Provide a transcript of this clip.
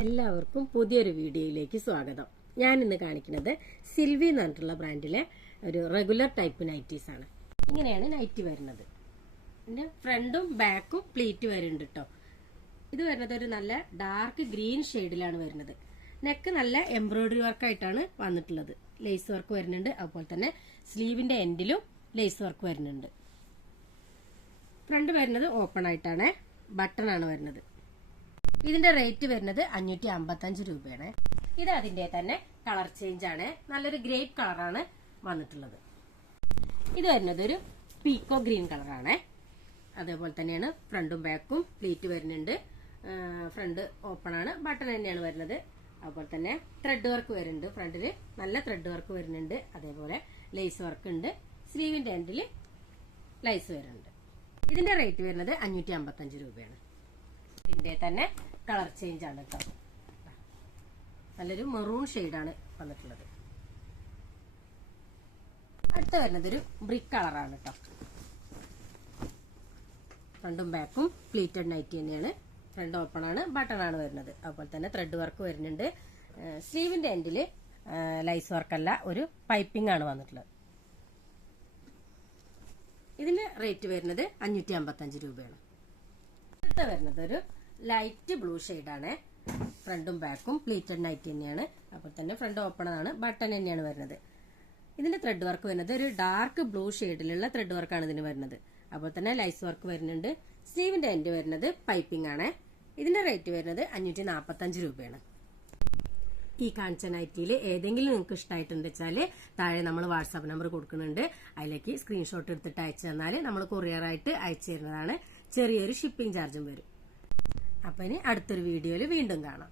എല്ലാവർക്കും പുതിയൊരു വീഡിയോയിലേക്ക് സ്വാഗതം. ഞാൻ ഇന്ന് കാണിക്കുന്നത് സിൽവി എന്ന് പറഞ്ഞിട്ടുള്ള ബ്രാൻഡിലെ ഒരു റെഗുലർ ടൈപ്പ് നൈറ്റീസ് ആണ്. ഇങ്ങനെയാണ് നൈറ്റി വരുന്നത്. ഇതിന്റെ ഫ്രണ്ടും ബാക്കും പ്ലീറ്റ് വരുന്നുണ്ട് കേട്ടോ. ഇത് വരുന്നത് ഒരു നല്ല ഡാർക്ക് ഗ്രീൻ ഷെയ്ഡിലാണ് വരുന്നത്. നെക്ക് നല്ല എംബ്രോയിഡറി വർക്കായിട്ടാണ് വന്നിട്ടുള്ളത്. ലേസ് വർക്ക് വരുന്നുണ്ട്. അതുപോലെ തന്നെ സ്ലീവിന്റെ എൻഡിലും ലേസ് വർക്ക് വരുന്നുണ്ട്. ഫ്രണ്ട് വരുന്നത് ഓപ്പൺ ആയിട്ടാണ്, ബട്ടൺ ആണ് വരുന്നത്. ഇതിന്റെ റേറ്റ് വരുന്നത് 555 രൂപയാണ്. ഇത് അതിന്റെ തന്നെ കളർ ചേഞ്ച് ആണ്. നല്ലൊരു ഗ്രേപ്പ് കളറാണ് വന്നിട്ടുള്ളത്. ഇത് വരുന്നത് ഒരു പീക്കോ ഗ്രീൻ കളറാണ്. അതേപോലെ തന്നെയാണ് ഫ്രണ്ടും ബാക്കും പ്ലീറ്റ് വരുന്നുണ്ട്. ഫ്രണ്ട് ഓപ്പൺ ആണ്, ബട്ടൺ തന്നെയാണ് വരുന്നത്. അതുപോലെ തന്നെ ത്രെഡ് വർക്ക് വരുന്നുണ്ട്. ഫ്രണ്ടില് നല്ല ത്രെഡ് വർക്ക് വരുന്നുണ്ട്. അതേപോലെ ലേസ് വർക്ക് ഉണ്ട്. സ്ലീവിന്റെ എൻഡിൽ ലൈസ് വരുന്നുണ്ട്. ഇതിന്റെ റേറ്റ് വരുന്നത് 555 രൂപയാണ്. ഇതിന്റെ തന്നെ കളർ ചേഞ്ച് ആണ് കേട്ടോ. നല്ലൊരു മെറൂൺ ഷെയ്ഡാണ് വന്നിട്ടുള്ളത്. അടുത്ത വരുന്നത് ഒരു ബ്രിക്ക് കളറാണ് കേട്ടോ. ഫ്രണ്ടും ബാക്കും പ്ലീറ്റഡ് നൈറ്റി തന്നെയാണ്. ഫ്രണ്ട് ഓപ്പൺ ആണ്, ബട്ടൺ ആണ് വരുന്നത്. അതുപോലെ തന്നെ ത്രെഡ് വർക്ക് വരുന്നുണ്ട്. സ്ലീവിന്റെ എൻഡില് ലൈസ് വർക്കല്ല, ഒരു പൈപ്പിംഗ് ആണ് വന്നിട്ടുള്ളത്. ഇതിന്റെ റേറ്റ് വരുന്നത് 555 രൂപയാണ്. അടുത്ത വരുന്നത് ഒരു ലൈറ്റ് ബ്ലൂ ഷെയ്ഡാണ്. ഫ്രണ്ടും ബാക്കും പ്ലീറ്റഡ് നൈറ്റ് തന്നെയാണ്. അതുപോലെ തന്നെ ഫ്രണ്ട് ഓപ്പൺ ആണ്, ബട്ടൺ തന്നെയാണ് വരുന്നത്. ഇതിന്റെ ത്രെഡ് വർക്ക് വരുന്നത് ഒരു ഡാർക്ക് ബ്ലൂ ഷെയ്ഡിലുള്ള ത്രെഡ് വർക്കാണ് ഇതിന് വരുന്നത്. അതുപോലെ തന്നെ ലൈസ് വർക്ക് വരുന്നുണ്ട്. സ്ലീവിന്റെ എൻഡ് വരുന്നത് പൈപ്പിംഗ് ആണ്. ഇതിന്റെ റേറ്റ് വരുന്നത് 545 രൂപയാണ്. ഈ കാണിച്ച നൈറ്റിയിൽ ഏതെങ്കിലും നിങ്ങൾക്ക് ഇഷ്ടമായിട്ടുണ്ട് വെച്ചാൽ താഴെ നമ്മൾ വാട്സാപ്പ് നമ്പർ കൊടുക്കുന്നുണ്ട്. അതിലേക്ക് സ്ക്രീൻഷോട്ട് എടുത്തിട്ട് അയച്ചു തന്നാൽ നമ്മൾ കൊറിയറായിട്ട് അയച്ചു തരുന്നതാണ്. ചെറിയൊരു ഷിപ്പിംഗ് ചാർജും വരും. അപ്പൊ ഇനി അടുത്തൊരു വീഡിയോയിൽ വീണ്ടും കാണാം.